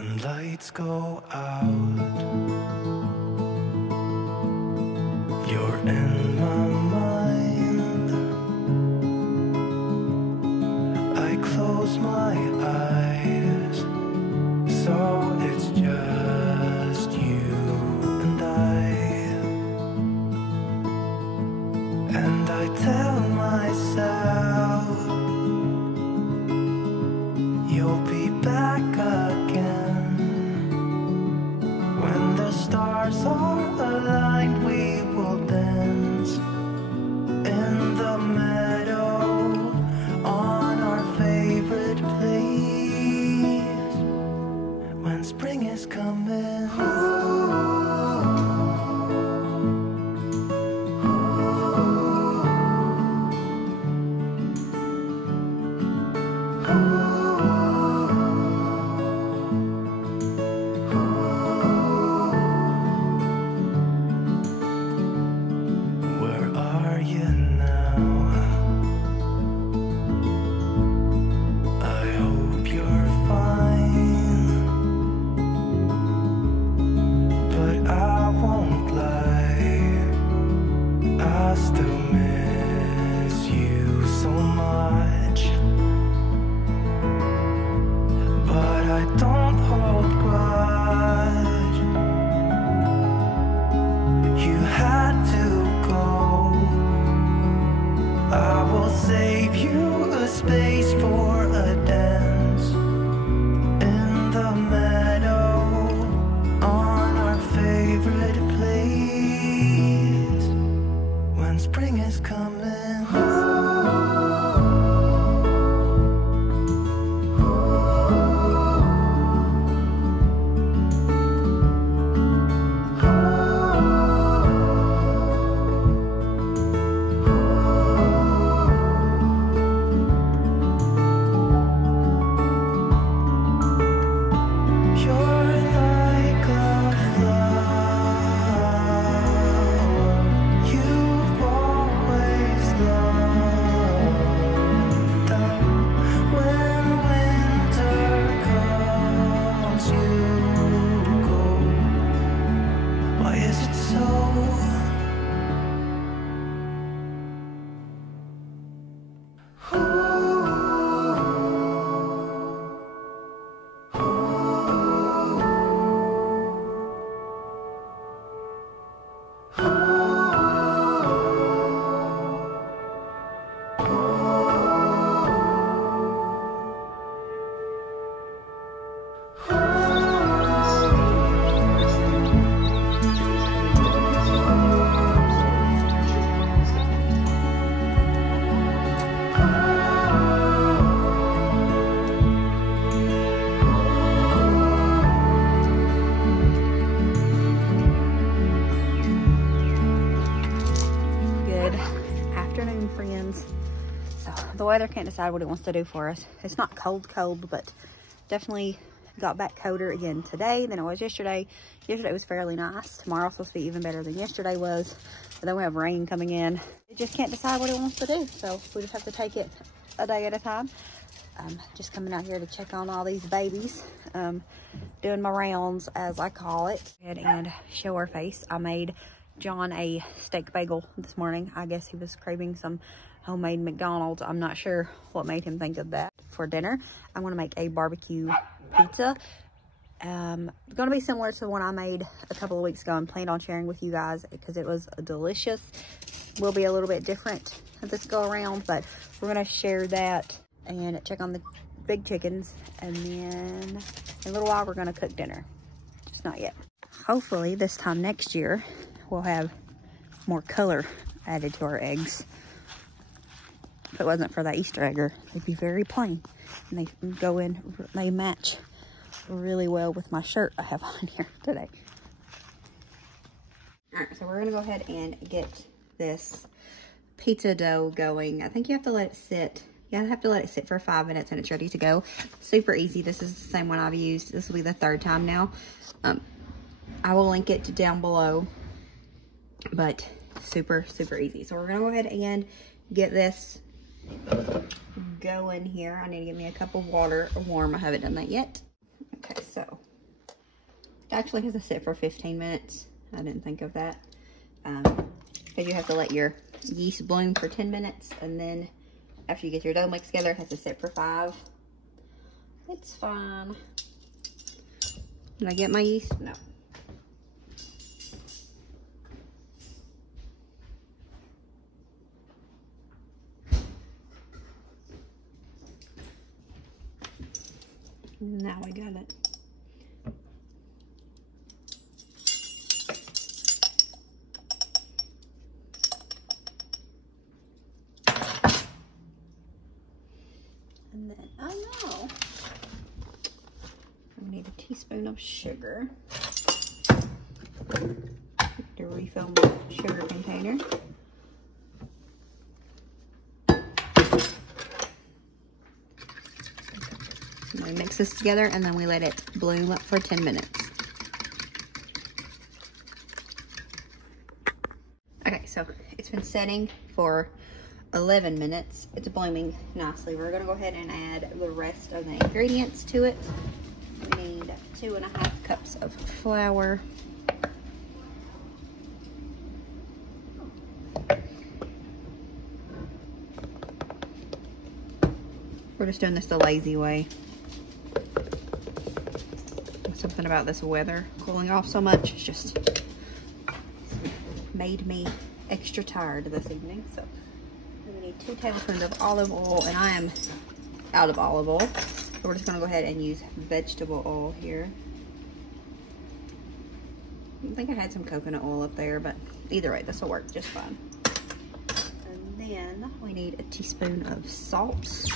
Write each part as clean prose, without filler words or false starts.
When lights go out, you're in my mind. I close my eyes, so it's just you and I tell myself you'll be back again. When the stars are aligned, we will dance in the meadow on our favorite place. When spring is coming, save you a space for a dance in the meadow on our favorite place. When spring is coming, friends. So the weather can't decide what it wants to do for us. It's not cold, but definitely got back colder again today than it was yesterday. Yesterday was fairly nice. Tomorrow's supposed to be even better than yesterday was. But then we have rain coming in. It just can't decide what it wants to do. So we just have to take it a day at a time. Just coming out here to check on all these babies. Doing my rounds, as I call it. And show our face. I made John a steak bagel this morning. I guess he was craving some homemade McDonald's. I'm not sure what made him think of that. For dinner, I'm going to make a barbecue pizza. It's going to be similar to the one I made a couple of weeks ago and planned on sharing with you guys because it was delicious. Will be a little bit different this go around, but we're going to share that and check on the big chickens, and then in a little while we're going to cook dinner. Just not yet. Hopefully this time next year we'll have more color added to our eggs. If it wasn't for that Easter egg, they'd be very plain, and they go in, they match really well with my shirt I have on here today. All right, so we're gonna go ahead and get this pizza dough going. I think you have to let it sit. Yeah, I have to let it sit for 5 minutes and it's ready to go. Super easy. This is the same one I've used. This will be the third time now. I will link it down below, but super easy. So we're gonna go ahead and get this going here. I need to get me a cup of water warm. I haven't done that yet. Okay, so actually has to sit for 15 minutes. I didn't think of that. Because you have to let your yeast bloom for 10 minutes, and then after you get your dough mixed together, it has to sit for 5. It's fine. Did I get my yeast? No. Now we got it. And then, oh no, I need a teaspoon of sugar to refill my sugar container. And we mix this together, and then we let it bloom for 10 minutes. Okay, so it's been setting for 11 minutes. It's blooming nicely. We're gonna go ahead and add the rest of the ingredients to it. We need 2.5 cups of flour. We're just doing this the lazy way. Something about this weather cooling off so much, it's just made me extra tired this evening. So we need 2 tablespoons of olive oil, and I am out of olive oil. So we're just gonna go ahead and use vegetable oil here. I think I had some coconut oil up there, but either way, this will work just fine. And then we need a teaspoon of salt.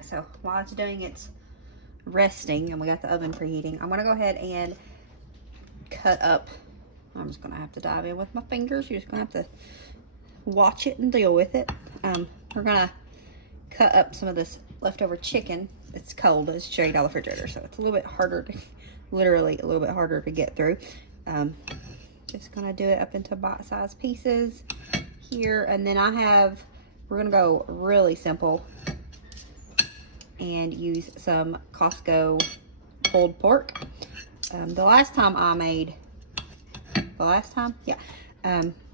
So while it's doing its resting and we got the oven preheating, I'm gonna go ahead and cut up. I'm just gonna have to dive in with my fingers. You're just gonna have to watch it and deal with it. We're gonna cut up some of this leftover chicken. It's cold, it's straight out of the refrigerator, so it's a little bit harder to, literally a little bit harder to get through. Just gonna do it up into bite-sized pieces here, and then we're gonna go really simple and use some Costco pulled pork. The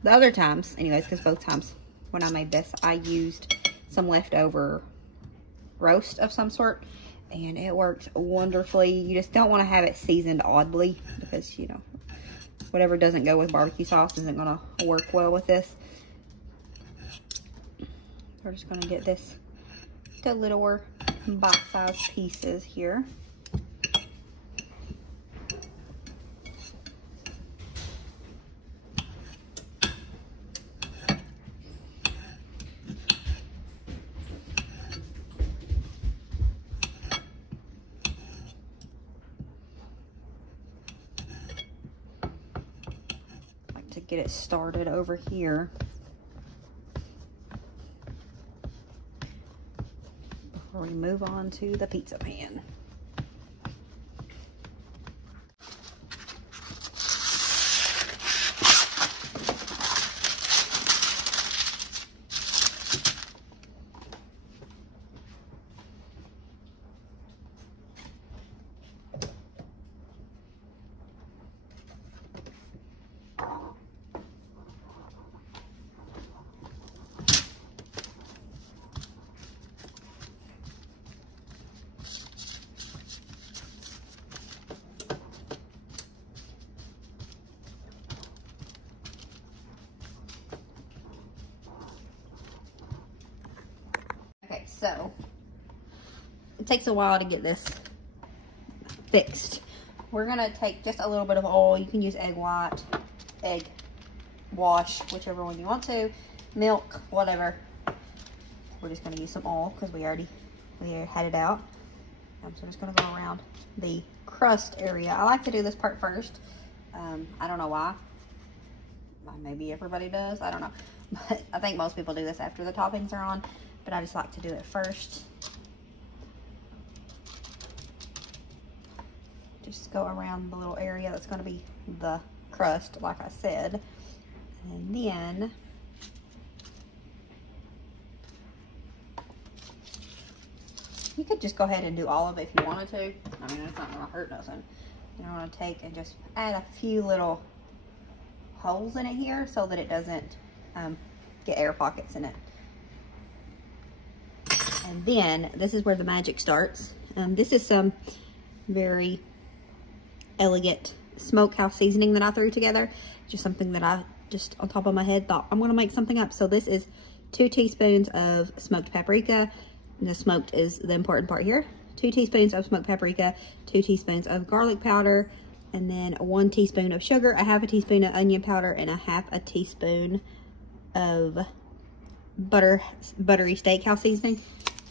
other times, anyways, because both times when I made this, I used some leftover roast of some sort, and it worked wonderfully. You just don't want to have it seasoned oddly, because, you know, whatever doesn't go with barbecue sauce isn't gonna work well with this. We're just gonna get this to littler bite-sized pieces here. Like to get it started over here before we move on to the pizza pan. So it takes a while to get this fixed. We're gonna take just a little bit of oil. You can use egg white, egg wash, whichever one you want to, milk, whatever. We're just gonna use some oil because we had it out. So I'm just gonna go around the crust area. I like to do this part first. I don't know why. Maybe everybody does, I don't know. But I think most people do this after the toppings are on, but I just like to do it first. Just go around the little area that's gonna be the crust, like I said. And then you could just go ahead and do all of it if you wanted to. I mean, it's not gonna hurt nothing. You know, I'm gonna take and just add a few little holes in it here so that it doesn't get air pockets in it. And then this is where the magic starts. This is some very elegant smokehouse seasoning that I threw together. Just something that I just on top of my head thought I'm gonna make something up. So this is 2 teaspoons of smoked paprika. And the smoked is the important part here. 2 teaspoons of smoked paprika, 2 teaspoons of garlic powder, and then 1 teaspoon of sugar, a 1/2 teaspoon of onion powder, and a 1/2 teaspoon of buttery steakhouse seasoning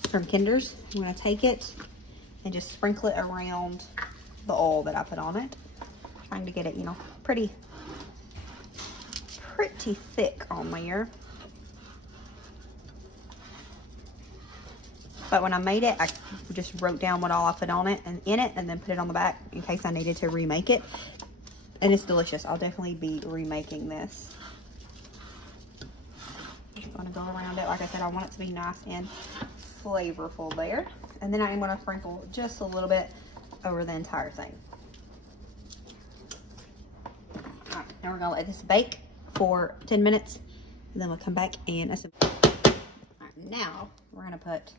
from Kinder's. I'm gonna take it and just sprinkle it around the oil that I put on it. Trying to get it, you know, pretty thick on there. But when I made it, I just wrote down what all I put on it and in it, and then put it on the back in case I needed to remake it. And it's delicious. I'll definitely be remaking this. Just gonna go around it. Like I said, I want it to be nice and flavorful there. And then I'm gonna sprinkle just a little bit over the entire thing. All right, now we're gonna let this bake for 10 minutes, and then we'll come back and assemble. All right, now we're gonna put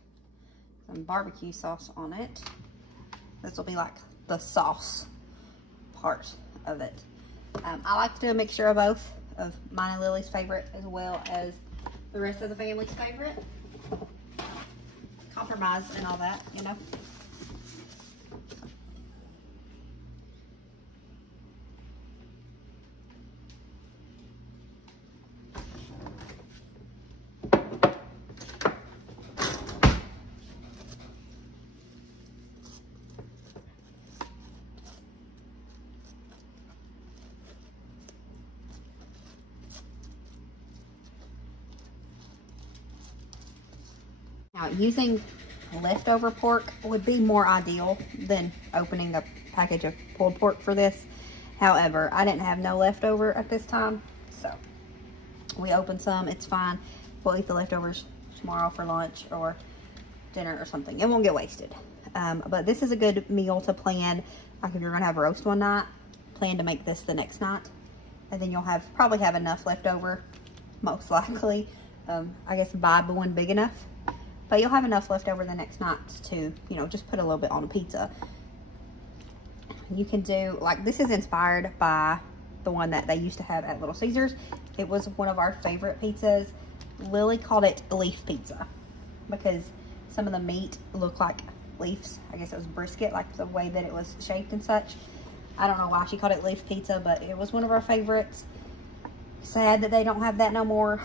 some barbecue sauce on it. This will be like the sauce part of it. I like to do a mixture of both, of mine and Lily's favorite as well as the rest of the family's favorite. Compromise and all that, you know. Now, using leftover pork would be more ideal than opening a package of pulled pork for this. However, I didn't have no leftover at this time, so we opened some. It's fine. We'll eat the leftovers tomorrow for lunch or dinner or something. It won't get wasted. But this is a good meal to plan. Like if you're gonna have a roast one night, plan to make this the next night, and then you'll probably have enough left over, most likely. I guess buy one big enough. But you'll have enough left over the next night to, you know, just put a little bit on a pizza. You can do, like, this is inspired by the one that they used to have at Little Caesars. It was one of our favorite pizzas. Lily called it leaf pizza because some of the meat looked like leaves. I guess it was brisket, like the way that it was shaped and such. I don't know why she called it leaf pizza, but it was one of our favorites. Sad that they don't have that no more,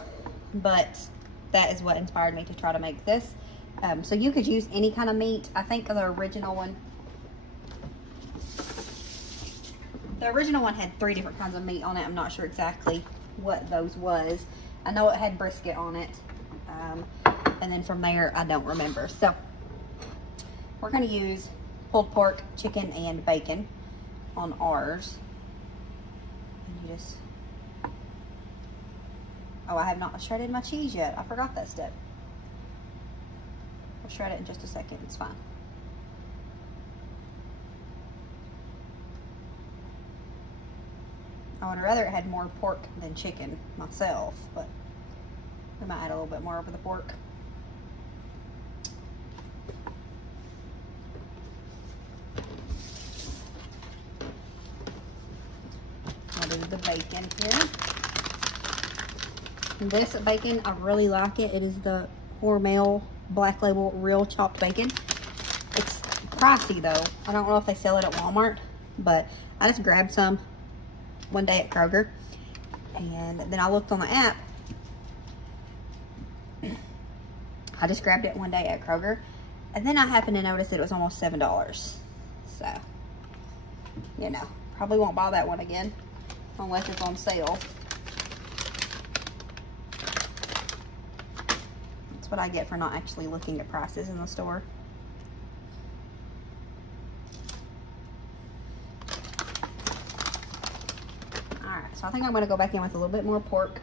but that is what inspired me to try to make this. So you could use any kind of meat. I think the original one had 3 different kinds of meat on it. I'm not sure exactly what those was. I know it had brisket on it. And then from there, I don't remember. So we're gonna use pulled pork, chicken, and bacon on ours. And you just, oh, I have not shredded my cheese yet. I forgot that step. I'll shred it in just a second. It's fine. I would rather it had more pork than chicken myself, but we might add a little bit more over the pork. I'll do the bacon here. This bacon, I really like it. It is the Hormel Black Label Real Chopped Bacon. It's pricey though. I don't know if they sell it at Walmart, but I just grabbed some one day at Kroger, and then I looked on the app. I just grabbed it one day at Kroger, And then I happened to notice that it was almost $7. So, you know, probably won't buy that one again unless it's on sale. That's what I get for not actually looking at prices in the store. Alright, so I think I'm going to go back in with a little bit more pork.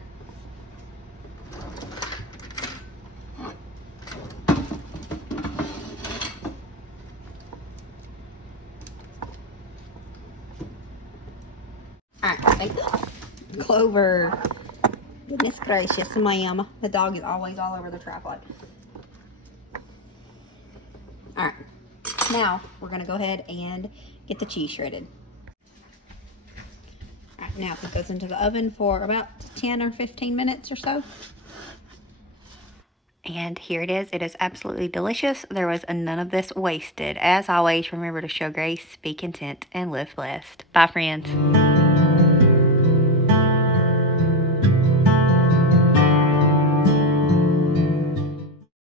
Alright, Clover. Goodness gracious, ma'am. The dog is always all over the tripod. Alright, now we're going to go ahead and get the cheese shredded. Alright, now it goes into the oven for about 10 or 15 minutes or so. And here it is. It is absolutely delicious. There was none of this wasted. As always, remember to show grace, be content, and live blessed. Bye, friends.